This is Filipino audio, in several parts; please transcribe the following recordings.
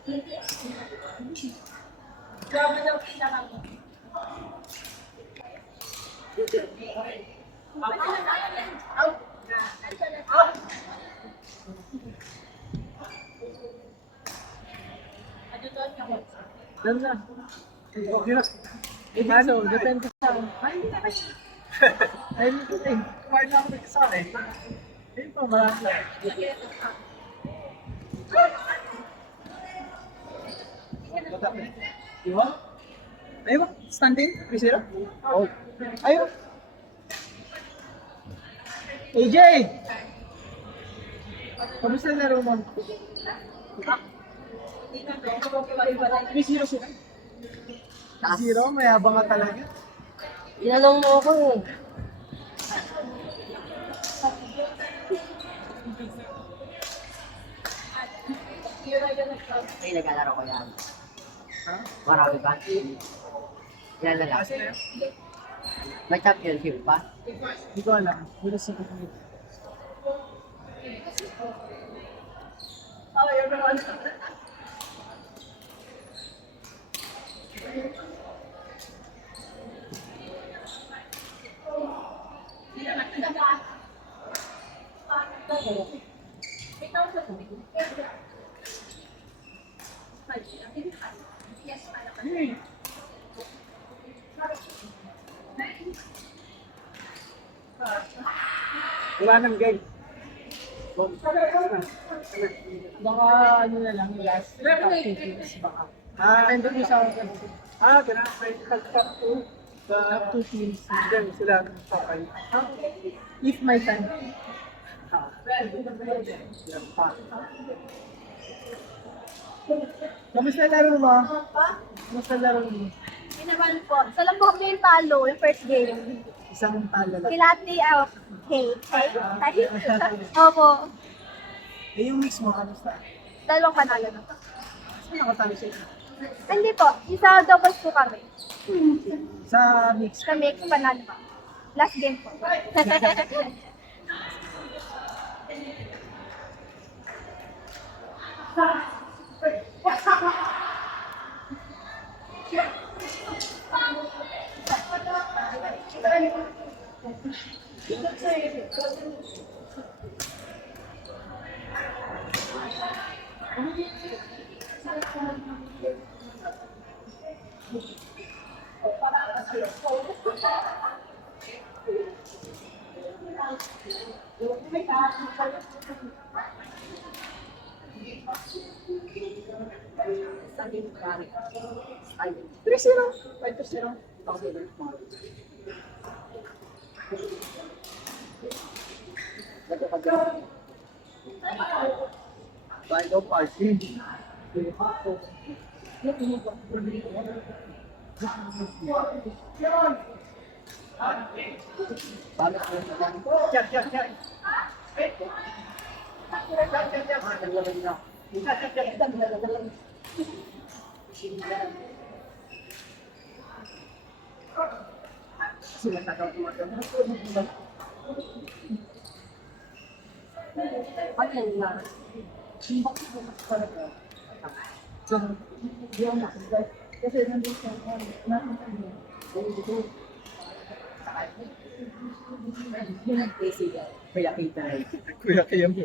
Dami na. Okay na. Ano, depende sa... Ayun ito eh. Kumain na ako nagkasama eh. Ayun pa, marami lang. Di ba? Ayun ba? Standing? 3-0? Oh. Ayun. AJ! Kamusta na laro mo? 3-0 sila. 3-0? Mayabang ka talaga. Tinanong mo ako eh. Ay, naglalaro ko yan. Ha? Marami ba? Yan na lang. May championship pa? Hindi ko alam. Wala sa kapatid. Wala nang game. Baka ano na lang, last activities baka. Depende ko sa ganun. May top 2. Top 2 teams. Then sila papay. If my time. Kamusta laro mo? Kamusta laro mo? Yun naman po. Sa Lambok na yung talo, yung first game. Isang talo lang. Kilati out. Hey. Opo. Eh yung mix mo, kamusta? Dalawang panalo na po. Saan nakatalo siya? Hindi po. Isa doubles po kami. Sa mix. Sa mix, panalo pa. Last game po. Ay, 3-0. 5-0. Bago party. Kaya kita eh. Kuya kayo mo.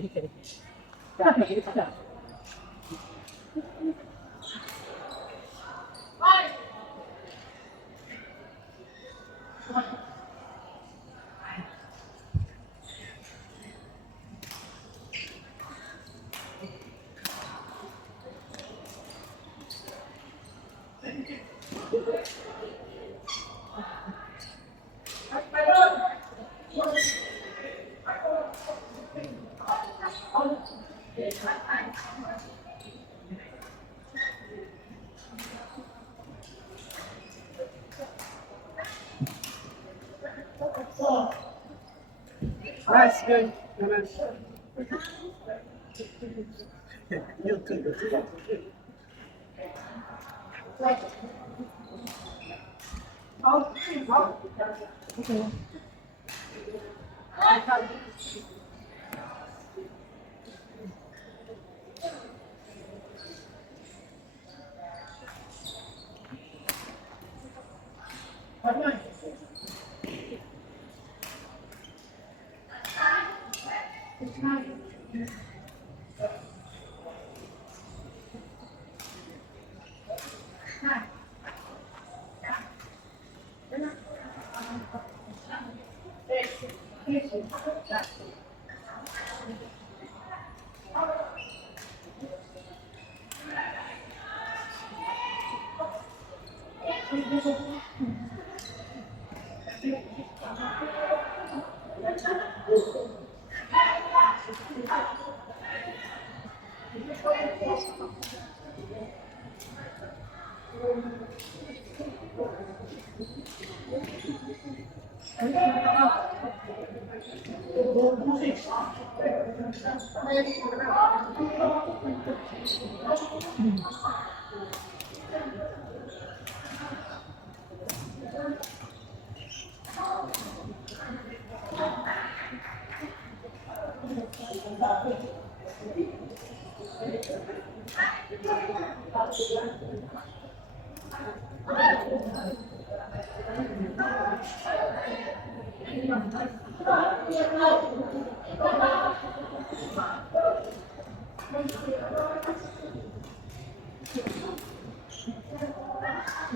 Nice, good. Nice. YouTube. Okay.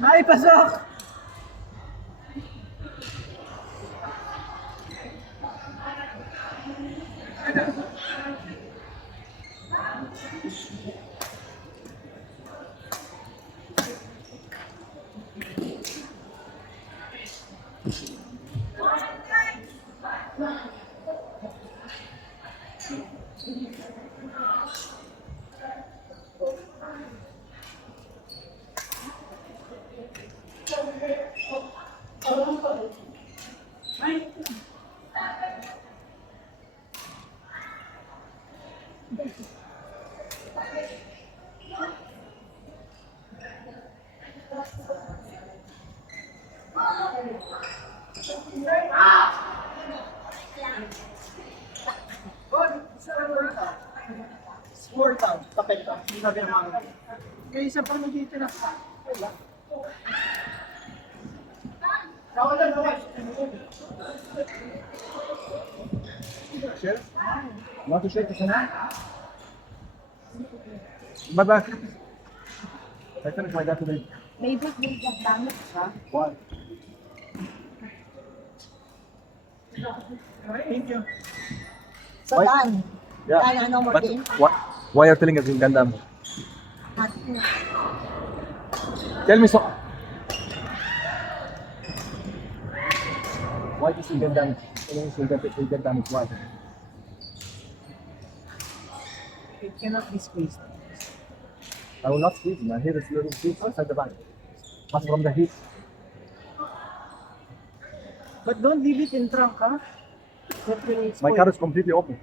Ay, pasok! Sport out, papel ka. Hindi na pinamahal. Kaya isa pa nandito na. Wala. Kawalan mo. Share? Want to share the sana? Bye-bye. I finished my dad today. Maybe we get damage, ha? Why? Thank you. So, Why? Dan. Yeah. Dan, ano mo But din? why are you telling us in Gundam? Tell me so. Why is in Gundam? In Gundam is why? It cannot be squeezed. I will not squeeze. My hair is little squeeze inside the bag. But from the heat. But don't leave it in trunk, ha? That will My spoil. car is completely open.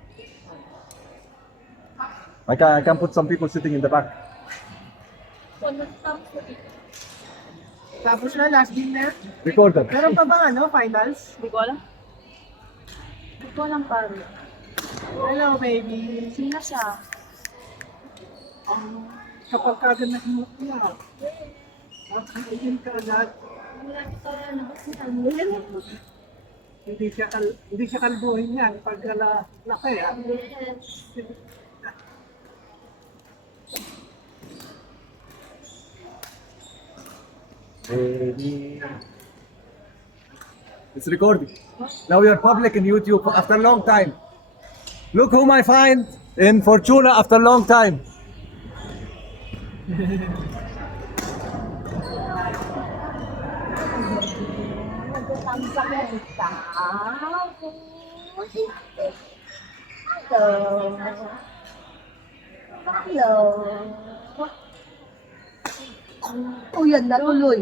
I can put some people sitting in the back. Tapos na, last game na. Recorder. Meron pa bang ano, finals? Hindi ko alam. Hindi ko alam pa rin. Hello, baby. Sino siya? Kapag kagad nag-move na. Ayun ka agad. Hindi siya kalbuhin yan pag laki, ha? It's recording. Now we are public in YouTube after a long time. Look whom I find in Fortuna after a long time. Hello. Hello. Oh, yan na tuloy.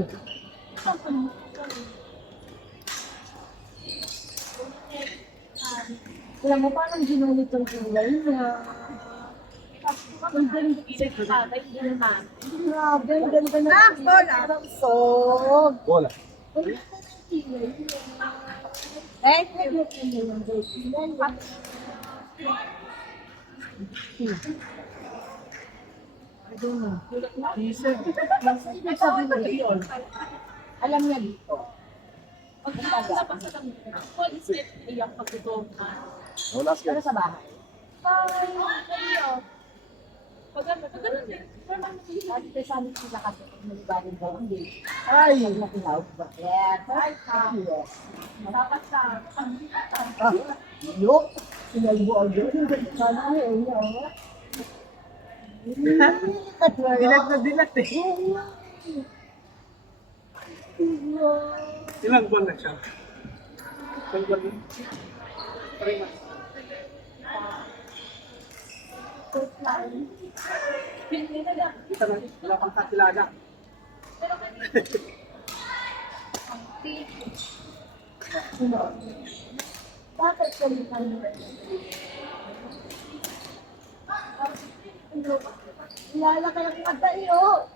Alam mo, parang ginunit ang kulay niya. Ang ganda sa grabe, ang ganda na. Parang sog. Bola. I don't know. He said, Ibig sabihin mo yun. Alam niya dito. No, last Pero game. sa bahay. At kasama sila kasi pag nalibarin ko, hindi. ay, Pag nakilaw, bakit? Yes. Yo, sinalbo agad. Hindi ka na eh. Dilat na dilat eh. Ilang buwan na siya? Ilang buwan na? 3 months. Kita na, wala pang kakilala. Bakit ka nito? Lala ka ng mata iyo.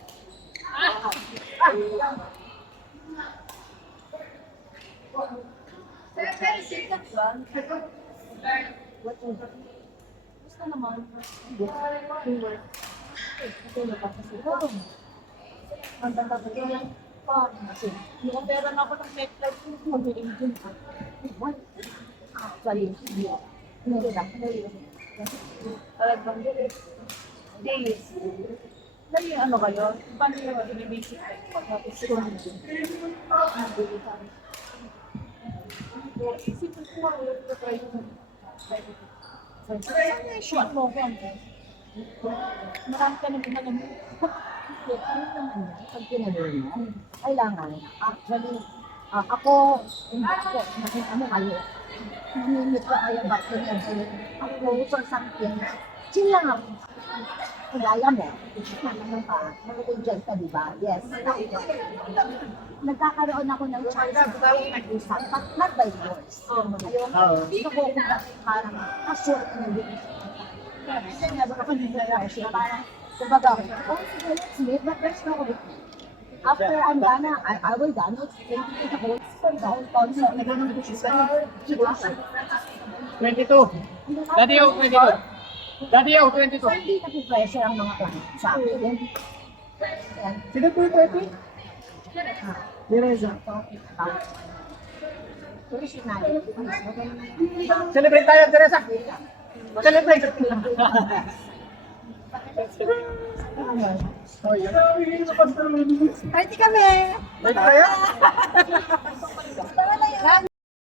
Gusto naman. Ito na pa kasi. Ang tatapos ko lang. Kasi, yung pera na ako ng Netflix, mabiling din. Actually, hindi. Hindi lang. Talagang days. Dali ano kayo? Paano yung binibisip? Pagkatapos ko na din. Isipin ko nga yung try ko. Sure mo ko. Marami ka na pinagano. Ano naman yan? Pag pinagano mo, kailangan. Actually, ako, hindi ko, ano kayo, namimit ko kayo ba't pinagano. Ako, for something, chill lang ako. Kagaya mo, ano ka, marunong dyan ka, di ba? Yes. Nagkakaroon ako ng chance na mag-usap, but not by yours. Gusto ko kung parang kasure ka ng din. Kasi never ako naglalaro siya, parang, kumbaga, oh, sige, let's meet, but there's no commitment. After I'm gonna, I will gonna explain to the whole concept na gano'n ko siya. 22. Dati yung 22. Dati yung 22. So, hindi napipressure ang mga client sa akin. Yan. Sino po yung 30? Teresa. Personality. Celebrate tayo, Teresa. Celebrate. Party kami! Bye tayo.